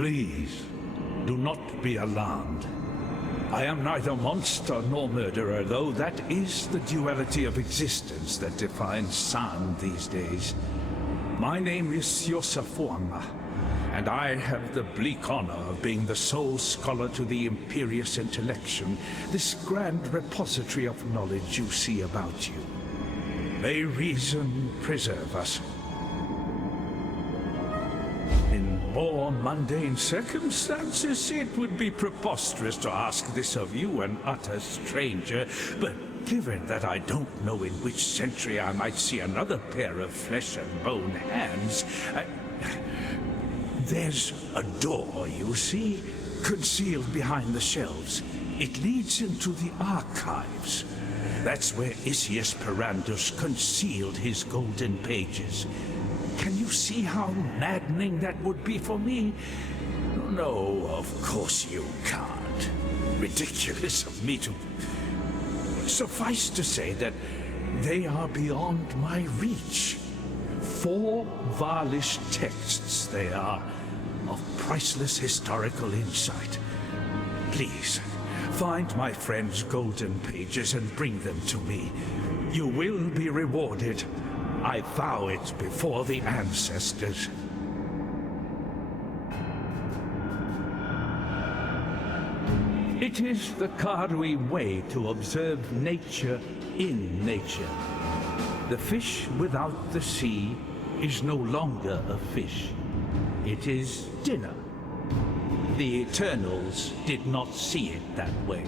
Please, do not be alarmed. I am neither monster nor murderer, though that is the duality of existence that defines San these days. My name is Yosafuanga, and I have the bleak honor of being the sole scholar to the Imperious Intellection, this grand repository of knowledge you see about you. May reason preserve us. In more mundane circumstances, it would be preposterous to ask this of you, an utter stranger, but given that I don't know in which century I might see another pair of flesh and bone hands, there's a door, you see, concealed behind the shelves. It leads into the archives. That's where Isius Perandus concealed his golden pages. Can you see how maddening that would be for me? No, of course you can't. Ridiculous of me to... Suffice to say that they are beyond my reach. 4 Varlish texts they are, of priceless historical insight. Please, find my friend's golden pages and bring them to me. You will be rewarded. I vow it before the ancestors. It is the Karui way to observe nature in nature. The fish without the sea is no longer a fish. It is dinner. The Eternals did not see it that way.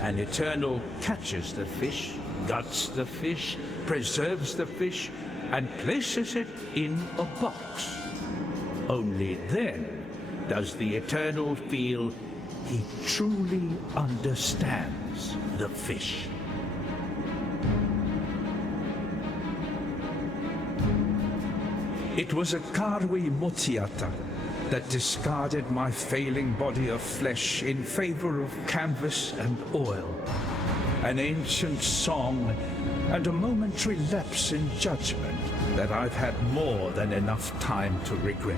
An Eternal catches the fish, guts the fish, preserves the fish, and places it in a box. Only then does the Eternal feel he truly understands the fish. It was a Karui Motiata that discarded my failing body of flesh in favor of canvas and oil, an ancient song and a momentary lapse in judgment that I've had more than enough time to regret.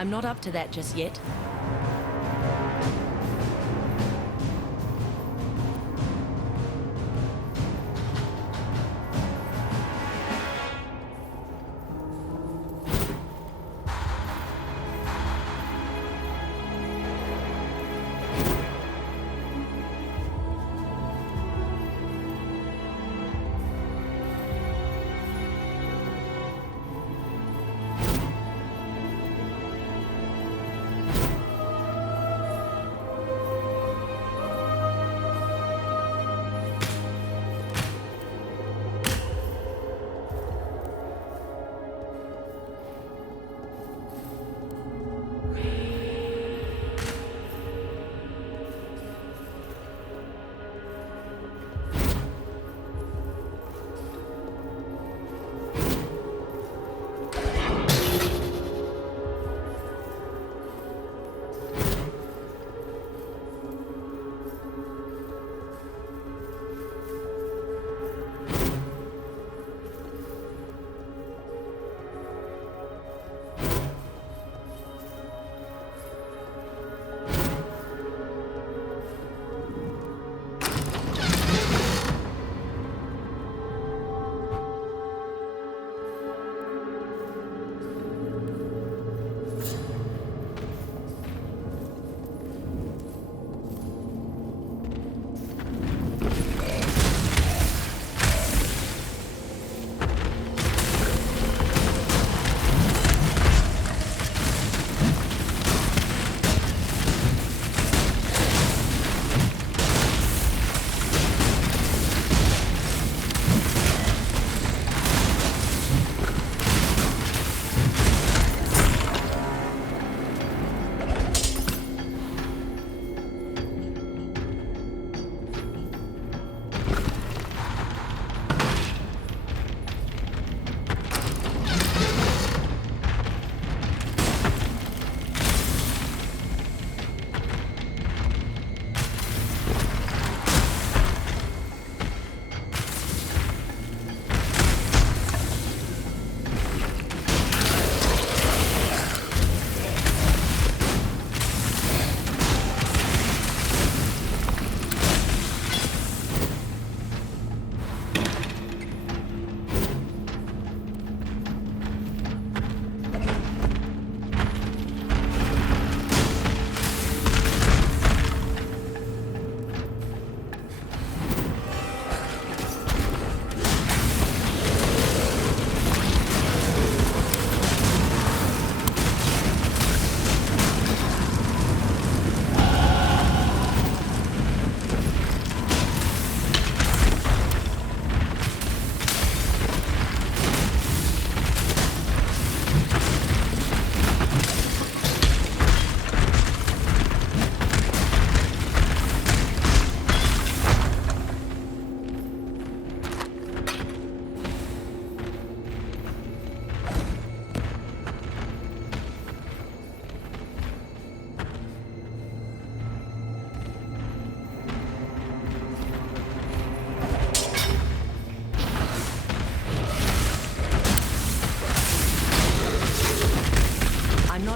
I'm not up to that just yet.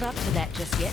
Up to that just yet.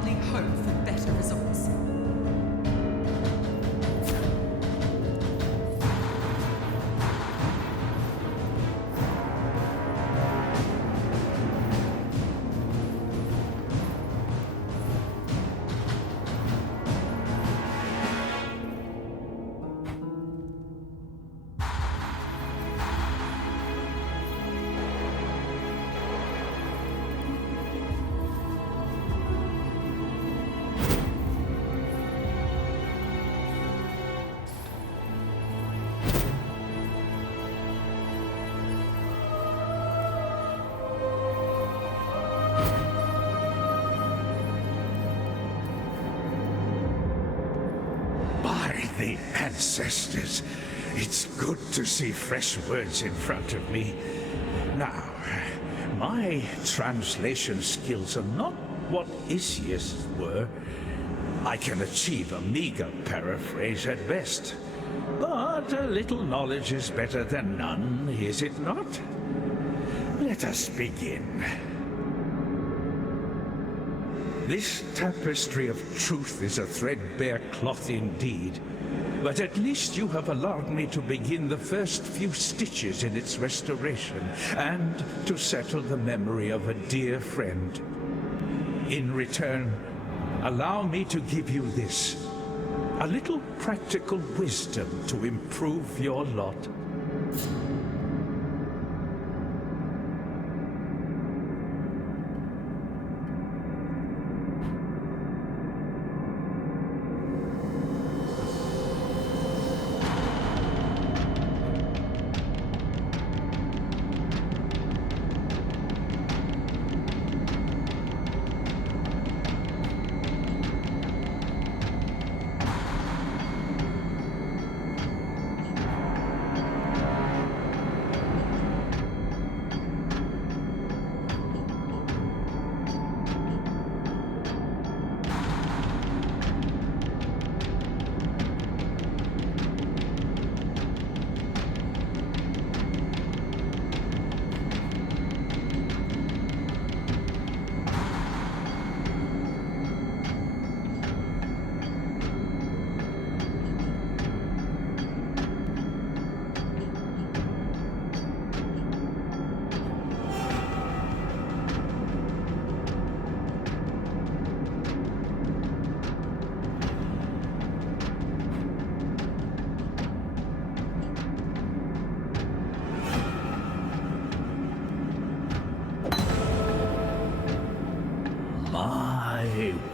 hardly hope for better results. The ancestors. It's good to see fresh words in front of me. Now, my translation skills are not what Isius were. I can achieve a meager paraphrase at best. But a little knowledge is better than none, is it not? Let us begin. This tapestry of truth is a threadbare cloth indeed, but at least you have allowed me to begin the first few stitches in its restoration, and to settle the memory of a dear friend. In return, allow me to give you this, a little practical wisdom to improve your lot.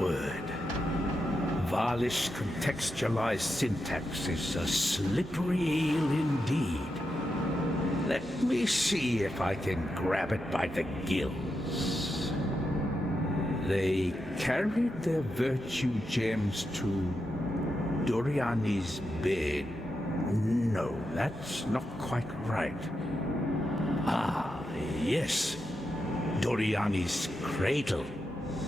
Word. Valish contextualized syntax is a slippery eel indeed. Let me see if I can grab it by the gills. They carried their virtue gems to Doriani's bed. No, that's not quite right. Ah, yes. Doriani's cradle.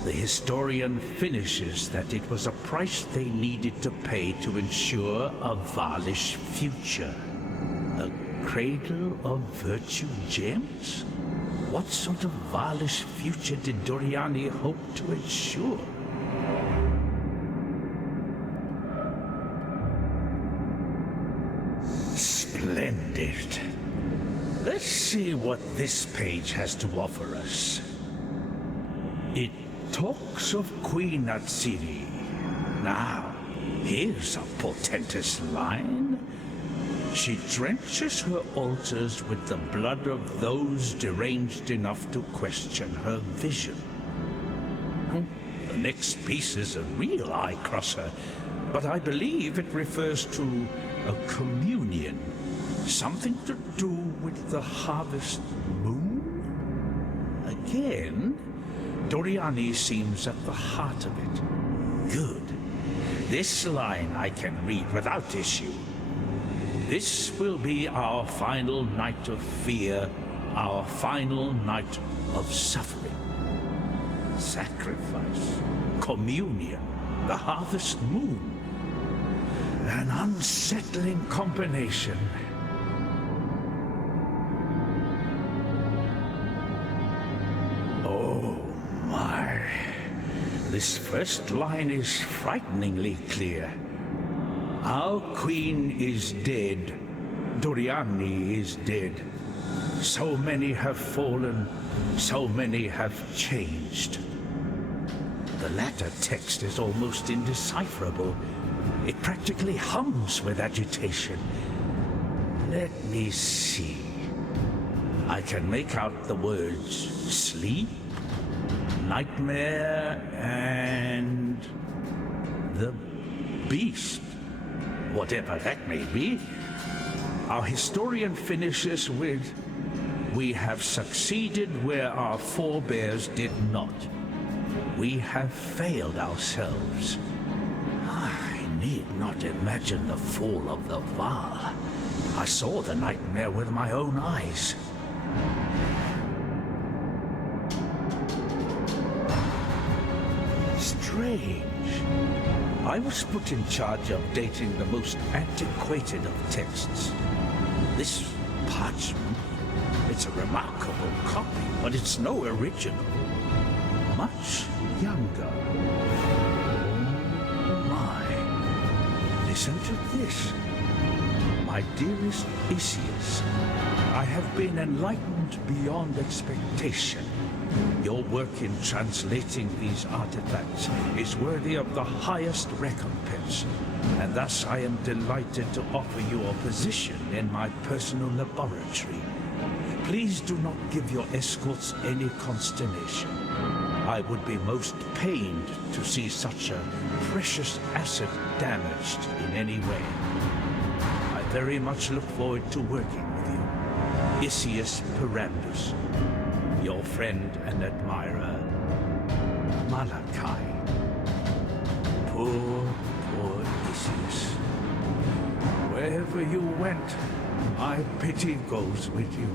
The historian finishes that it was a price they needed to pay to ensure a Valish future. A cradle of virtue gems? What sort of Valish future did Doriani hope to ensure? Splendid. Let's see what this page has to offer us. It talks of Queen Atsiri. Now, here's a portentous line. She drenches her altars with the blood of those deranged enough to question her vision. The next piece is a real eye-crosser, but I believe it refers to a communion. Something to do with the harvest moon? Again, Doriani seems at the heart of it. Good. This line I can read without issue. This will be our final night of fear, our final night of suffering. Sacrifice, communion, the harvest moon. An unsettling combination. This first line is frighteningly clear. Our queen is dead. Doriani is dead. So many have fallen, so many have changed. The latter text is almost indecipherable. It practically hums with agitation. Let me see. I can make out the words sleep, nightmare, and the beast. Whatever that may be. Our historian finishes with, "We have succeeded where our forebears did not. We have failed ourselves." I need not imagine the fall of the Val. I saw the nightmare with my own eyes. Strange. I was put in charge of dating the most antiquated of texts. This parchment, it's a remarkable copy, but it's no original. Much younger. Oh my. Listen to this. My dearest Isius, I have been enlightened beyond expectation. Your work in translating these artifacts is worthy of the highest recompense, and thus I am delighted to offer you a position in my personal laboratory. Please do not give your escorts any consternation. I would be most pained to see such a precious asset damaged in any way. I very much look forward to working with you. Isius Perandus, your friend and admirer, Malachi. Poor Isius. Wherever you went, my pity goes with you.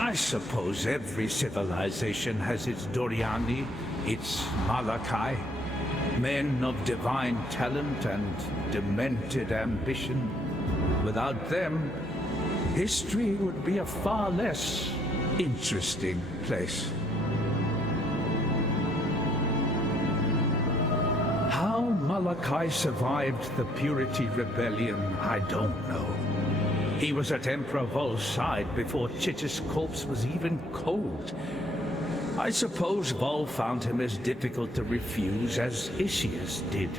I suppose every civilization has its Doriani, its Malachi, men of divine talent and demented ambition. Without them, history would be a far less interesting place. How Malachi survived the Purity Rebellion, I don't know. He was at Emperor Vol's side before Chitis' corpse was even cold. I suppose Vol found him as difficult to refuse as Isius did.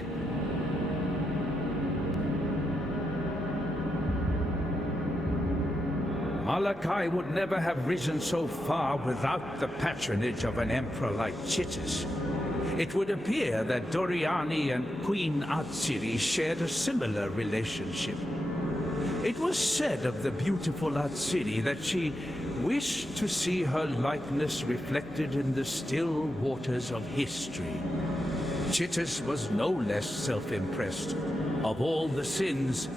Malachi would never have risen so far without the patronage of an emperor like Chitis. It would appear that Doriani and Queen Atsiri shared a similar relationship. It was said of the beautiful Atsiri that she wished to see her likeness reflected in the still waters of history. Chitis was no less self-impressed. Of all the sins,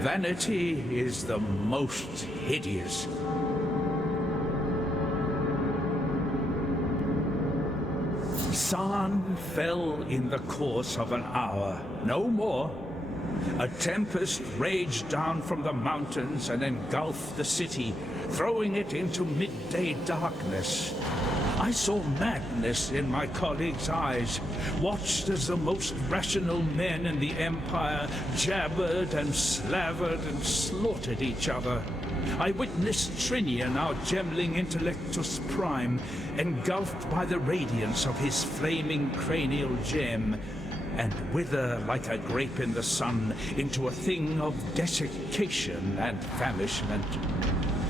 vanity is the most hideous. San fell in the course of an hour, no more. A tempest raged down from the mountains and engulfed the city, throwing it into midday darkness. I saw madness in my colleagues' eyes, watched as the most rational men in the Empire jabbered and slavered and slaughtered each other. I witnessed Trinian, our gemling intellectus prime, engulfed by the radiance of his flaming cranial gem, and wither like a grape in the sun into a thing of desiccation and famishment.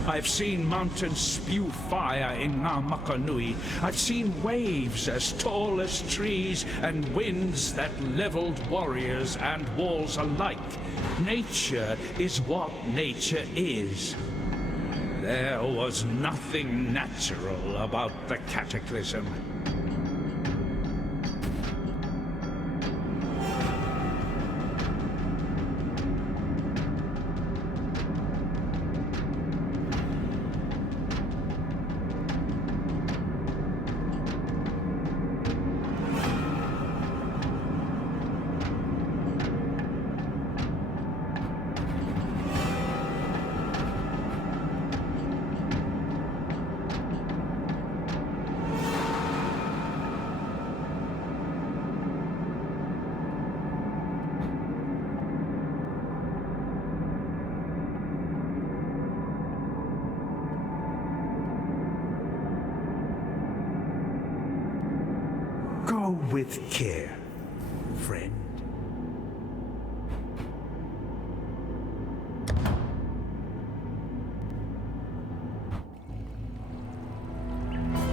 I've seen mountains spew fire in Ngamakanui. I've seen waves as tall as trees and winds that leveled warriors and walls alike. Nature is what nature is. There was nothing natural about the cataclysm. Go with care, friend.